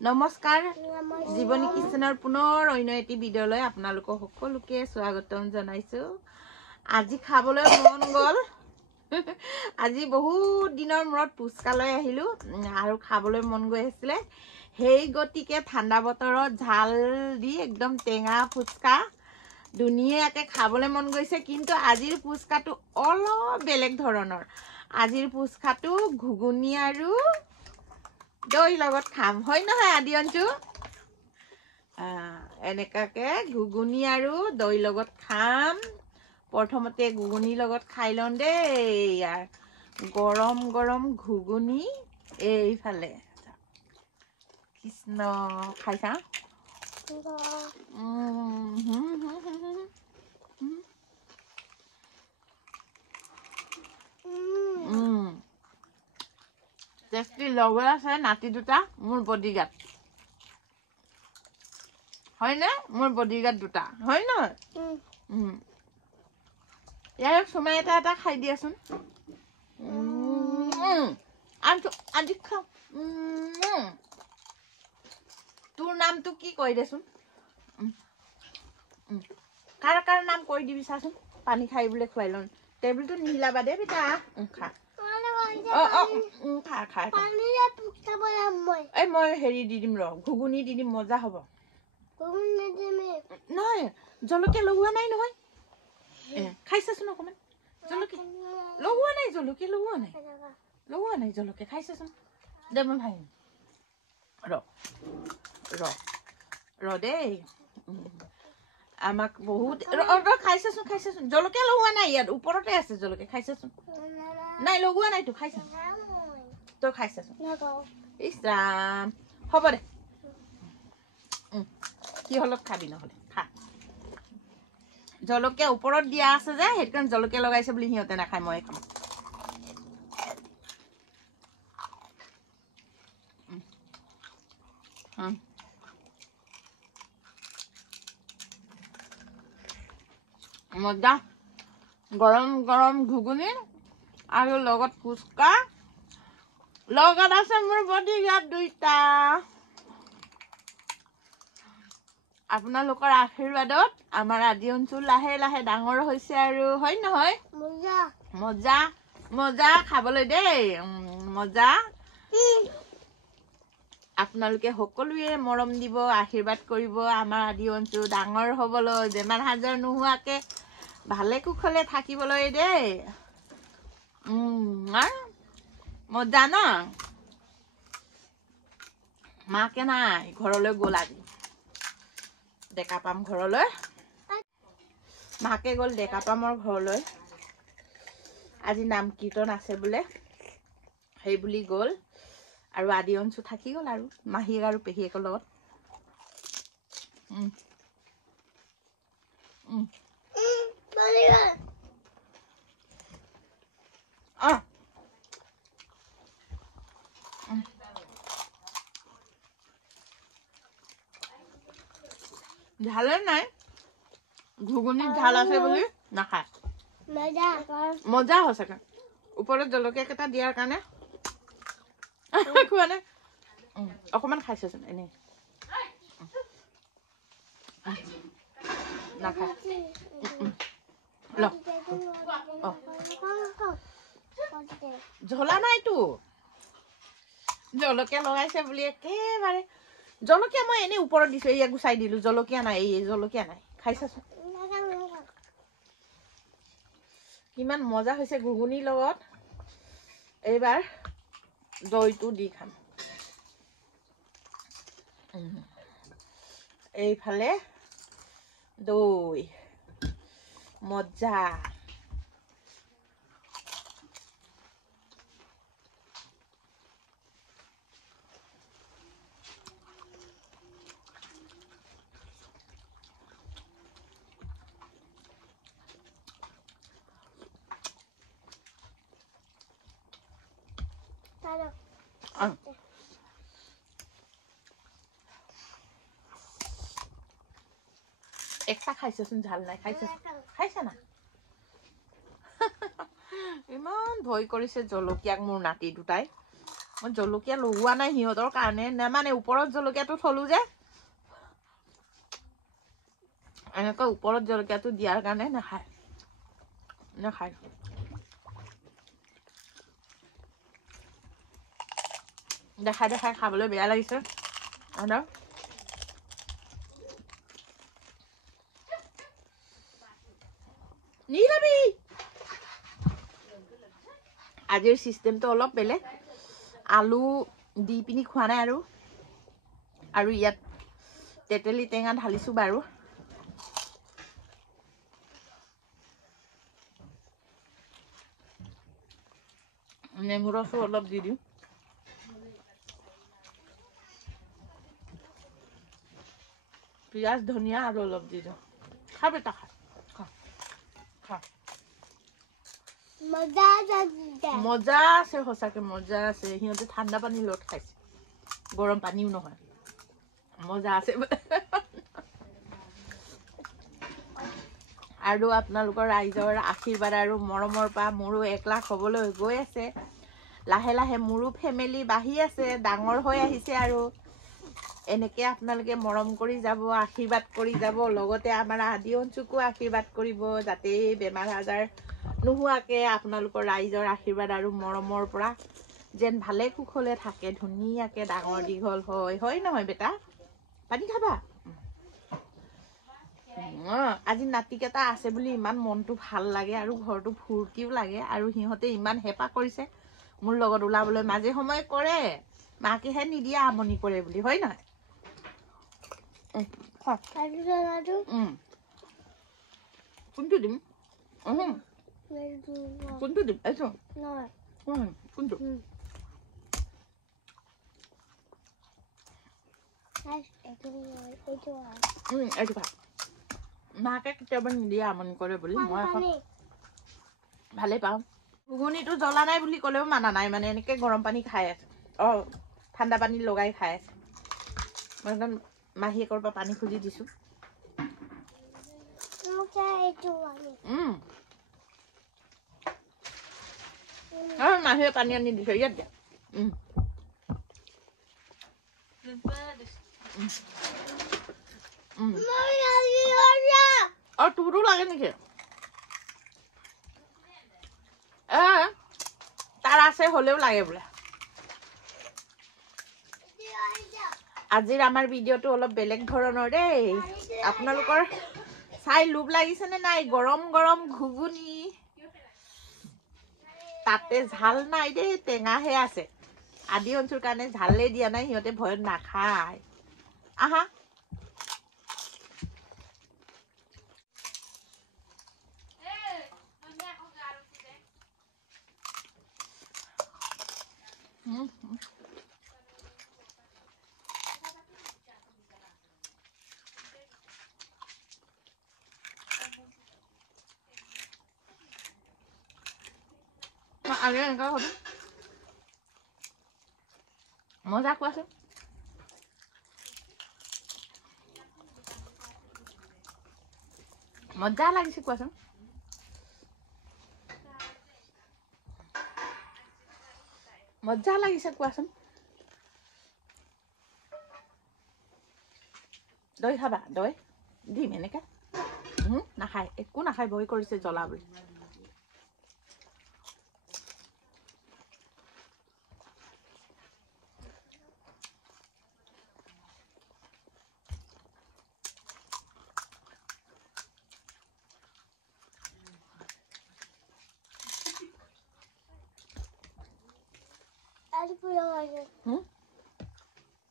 নমস্কাৰ জীৱনী কিচেনৰ পুনৰ অন্য এটি ভিডিঅ'লৈ আপোনালোকক সকলোকে স্বাগতম জনাইছো। আজি খাবলৈ মন গ'ল। আজি বহুত দিনৰ মূৰত পুচকালৈ আহিলো আৰু খাবলৈ মন গৈ আছিল। সেই গতিকে ঠাণ্ডা বতৰত ঝাল দি একদম টেঙা ফুচকা ধুনীয়াকৈ খাবলৈ মন গৈছে। কিন্তু আজিৰ ফুচকাটো অলপ বেলেগ ধৰণৰ। আজিৰ ফুচকাটো ঘুগুনি আৰু দৈ লগত খাম, হয় নহয় আদি অঞ্চু? এনেকাকে ঘুগুনি আৰু দৈ লগত খাম। প্ৰথমতে ঘুগুনি লগত খাই লওঁ দেই। গৰম গৰম ঘুগুনি এইফালে কৃষ্ণ খাইছা। টেষ্টি লগৰ আছে নাতি দুটা মোৰ বডিগাৰ্ড, হয়নে? মোৰ বডিগাৰ্ড দুটা, হয় নহয়? ইয়াক চুমাই এটা এটা খাই দিয়াচোন। আজি খাওঁ। তোৰ নামটো কি কৈ দেচোন? কাৰ কাৰ নাম কৈ দিবি চাচোন। পানী খাই বোলে খুৱাই লওঁ। টেবুলটো নিহিলাবা দে বেটা। খা খা খা। এই মই হেৰি দি দিম ৰ, ঘুগুনি দি দিম, মজা হ'ব। নহয় জলকীয়া লগোৱা নাই নহয়। খাইছাচোন অকণমান। জলকীয়া লগোৱা নাই, জলকীয়া লগোৱা নাই, লগোৱা নাই জলকীয়া। খাইছাচোন দে, মই ভাঙিম ৰ ৰ ৰ দেই। আমাক বহুত খাইছাচোন, খাইছাচোন। জলকীয়া লগোৱা নাই, ইয়াত ওপৰতে আছে জলকীয়া। খাইছাচোন। নাই লগোৱা নাই তো, খাইছা তই খাইছাচোন। ইছ ৰাম, হ'ব দে। কি হলত খাবি নহ'লে খা। জলকীয়া ওপৰত দিয়া আছে যে সেইটো কাৰণে জলকীয়া লগাইছে বুলি সিহঁতে নাখায়, মই খাম। মজা গৰম গৰম ঘুগুনি আৰু লগত ফুচকা, লগত আছে মোৰ বডিগাৰ্ড দুইটা। আপোনালোকৰ আশীৰ্বাদত আমাৰ আদি অঞ্চল লাহে লাহে ডাঙৰ হৈছে আৰু, হয় নহয়? মজা মজা খাবলৈ দেই, মজা। আপোনালোকে সকলোৱে মৰম দিব, আশীৰ্বাদ কৰিব আমাৰ আদি অঞ্চল ডাঙৰ হ'বলৈ, বেমাৰ আজাৰ নোহোৱাকে ভালে কুশলে থাকিবলৈ দেই। মজা ন? মাকে নাই, ঘৰলৈ গ'ল আজি। ডেকা পাম ঘৰলৈ, মাকে গ'ল ডেকা পামৰ ঘৰলৈ। আজি নাম কীৰ্তন আছে বোলে, সেই বুলি গ'ল। আৰু আদি অঞ্চল থাকি গ'ল আৰু মাহীয়েক আৰু পেহীয়েকৰ লগত। ঝালে নাই, ঘুগুনিত ঝাল আছে বুলি নাখায়। মজা সঁচাকে। ওপৰত জলকীয়া কেইটা দিয়াৰ কাৰণে খোৱা নাই। অকণমান খাইছোচোন এনেই নাখায়। জ্বলা নাইতো, জলকীয়া লগাইছে বুলি একেবাৰে। জলকীয়া মই এনেই ওপৰত দিছো, এয়া গুচাই দিলো। জলকীয়া নাই, এই জলকীয়া নাই। খাইছাচোন কিমান মজা হৈছে ঘুগুনিৰ লগত। এইবাৰ দৈটো দি খাম। এইফালে দৈ মজা। একটা খাইছাচোন, ঝাল নাই। খাইছা না? ইমান ভয় কৰিছে জলকীয়াক মোৰ নাতি দুটাই। মই জলকীয়া লগোৱা নাই সিহঁতৰ কাৰণে মানে ওপৰত জলকীয়াটো থলো যে এনেকৈ ওপৰত জলকীয়াটো দিয়াৰ কাৰণে নাখায় দেখাই খাবলৈ বেয়া লাগিছে নিলাবি আজিৰ চিষ্টেমটো অলপ বেলেগ আলু দি পিনি খোৱা নাই আৰু ইয়াত তেতেলী টেঙা ঢালিছো বাৰু নেমু ৰসো অলপ দি দিওঁ পিয়াজ ধনিয়া আৰু অলপ দি দিওঁ খা বেটা খা মজা আছে সঁচাকে মজা আছে সিহঁতে ঠাণ্ডা পানী লগত খাইছে গৰম পানীও নহয় মজা আছে আৰু আপোনালোকৰ ৰাইজৰ আশীৰ্বাদ আৰু মৰমৰ পৰা মোৰো 1 লাখ হ'বলৈ গৈ আছে লাহে লাহে মোৰো ফেমিলি বাঢ়ি আছে ডাঙৰ হৈ আহিছে আৰু এনেকে আপোনালোকে মৰম কৰি যাব আশীৰ্বাদ কৰি যাব লগতে আমাৰ আদি অঞ্চুকো আশীৰ্বাদ কৰিব যাতে বেমাৰ আজাৰ নোহোৱাকে আপোনালোকৰ ৰাইজৰ আশীৰ্বাদ আৰু মৰমৰ পৰা যেন ভালে কুশলে থাকে ধুনীয়াকে ডাঙৰ দীঘল হয় নহয় বেটা পানী খাবা আজি নাতিকেইটা আছে বুলি ইমান মনটো ভাল লাগে আৰু ঘৰটো ফুৰ্তিও লাগে আৰু সিহঁতে ইমান হেঁপাহ কৰিছে মোৰ লগত ওলাবলৈ মাজে সময়ে কৰে মাকেহে নিদিয়ে আমনি কৰে বুলি হয় নহয় কোনটো দিম কোনটো দিম এইটো কোনটো এইটো খা মাকে কেতিয়াবা নিদিয়ে আমনি কৰে বুলি মই ভালে পাওঁ ঘুগুনিটো জ্বলা নাই বুলি ক'লেও মানা নাই মানে এনেকে গৰম পানী খাই আছে ঠাণ্ডা পানী লগাই খাই আছে মই একদম মাহীয়েকৰ পৰা পানী খুজি দিছো মাহীয়ে পানী আনি দিছে ইয়াত দিয়া তোৰো লাগে নেকি তাৰ আছে হলেও লাগে বোলে আজিৰ আমাৰ ভিডিঅ'টো অলপ বেলেগ ধৰণৰ দেই আপোনালোকৰ চাই লোভ লাগিছে নে নাই গৰম গৰম ঘুগুনি তাতে ঝাল নাই দেই টেঙাহে আছে আদি অঞ্চুৰ কাৰণে ঝালে দিয়া নাই সিহঁতে ভয়ত নাখায় আহা মজা কোৱাচোন মজা লাগিছে কোৱাচোন মজা লাগিছে কোৱাচোন দৈ খাবা দৈ দিম এনেকে নাখায় একো নাখায় ভয় কৰিছে জ্বলা বুলি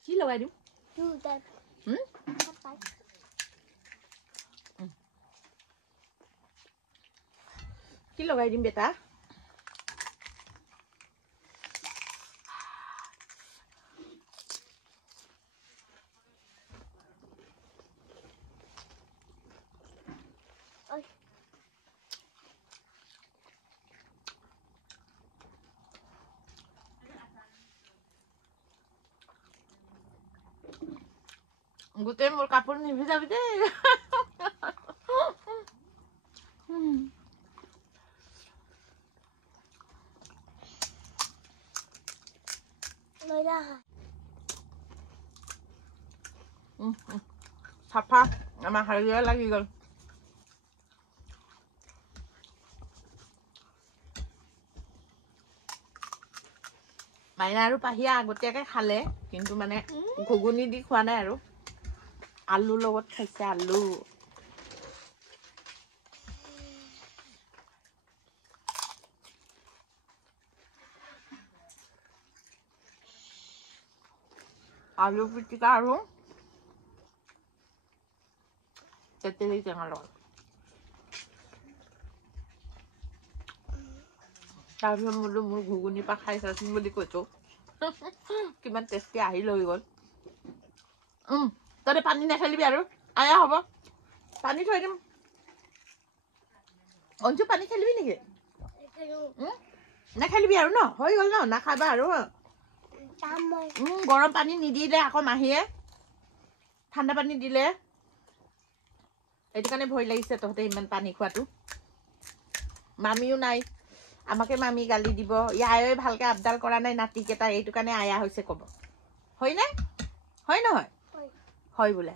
কি লগাই দিম কি লগাই দিম বেটা গোটেই মোৰ কাপোৰ নিভিজাবি দেই চাফা আমাৰ হালধীয়া লাগি গ'ল মাইনা আৰু পাহিয়া আগতীয়াকে খালে কিন্তু মানে ঘুগুনি দি খোৱা নাই আৰু আলু লগত খাইছে আলু আলু পিটিকা আৰু তেতেলী টেঙা লগত তাৰপিছত বোলো মোৰ ঘুগুনি পা খাই চাচোন বুলি কৈছো কিমান টেষ্টি আহি লৈ গ'ল তই পানী নাখালিবি আৰু আয়া হ'ব পানী থৈ দিম অঞ্জু পানী খেলিবি নেকি নাখালিবি আৰু ন হৈ গ'ল ন নাখাবা আৰু গৰম পানী নিদিলে আকৌ মাহীয়ে ঠাণ্ডা পানী দিলে এইটো কাৰণে ভয় লাগিছে তহঁতে ইমান পানী খোৱাটো মামীও নাই আমাকে মামী গালি দিব ইয়াই ভালকে আপডাল কৰা নাই নাতিকেইটা এইটো কাৰণে আয়া হৈছে ক'ব হয় নে হয় নহয় হয় বোলে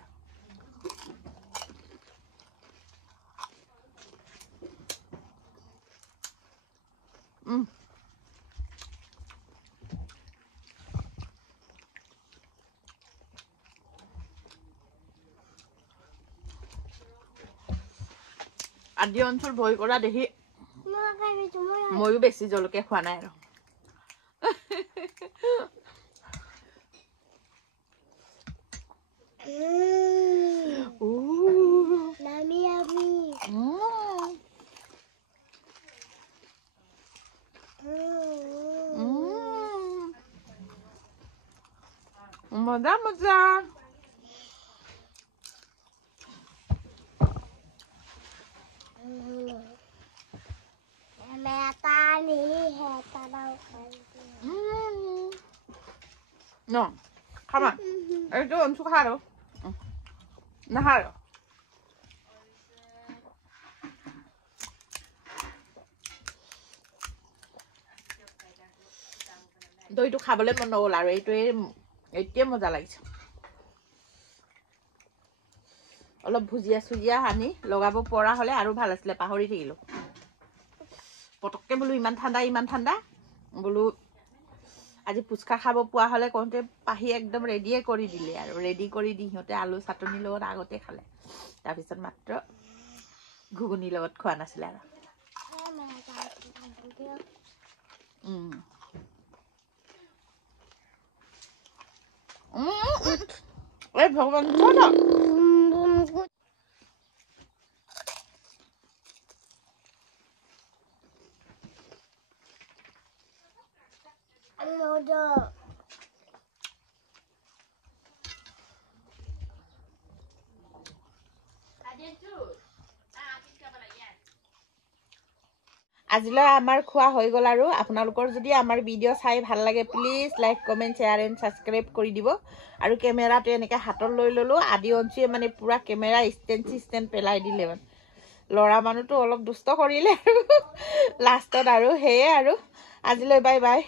আদি অঞ্চল ভয় কৰা দেখি ময়ো বেছি জলকীয়া খোৱা নাই আৰু মজা মজা no come on এইটো অঞ্চু খা আৰু নাখা আৰু দৈটো খাবলৈ মন নগ'ল আৰু এইটোৱে মজা লাগিছে অলপ ভুজিয়া চুজিয়া আনি লগাব পৰা হ'লে আৰু ভাল আছিলে পাহৰি থাকিলো পটককে বোলো ইমান ঠাণ্ডা বোলো আজি পুচকা খাব পোৱা হ'লে কওঁতে পাহি একদম ৰেডিয়ে কৰি দিলে আৰু ৰেডি কৰি দি সিহঁতে আলু চাটনি লগত আগতে খালে তাৰপিছত মাত্ৰ ঘুগুনি লগত খোৱা নাছিলে আৰু এই ভগৱান আজিলৈ আমাৰ খোৱা হৈ গ'ল আৰু আপোনালোকৰ যদি আমাৰ ভিডিঅ' চাই ভাল লাগে please like comment share and subscribe কৰি দিব আৰু কেমেৰাটো এনেকৈ হাতত লৈ ল'লোঁ আদি অঞ্চুৱে মানে পুৰা কেমেৰা ষ্টেণ্ড পেলাই দিলে মানে ল'ৰা মানুহটো অলপ দুষ্ট কৰিলে আৰু লাষ্টত আৰু সেয়ে আৰু আজিলৈ বাই বাই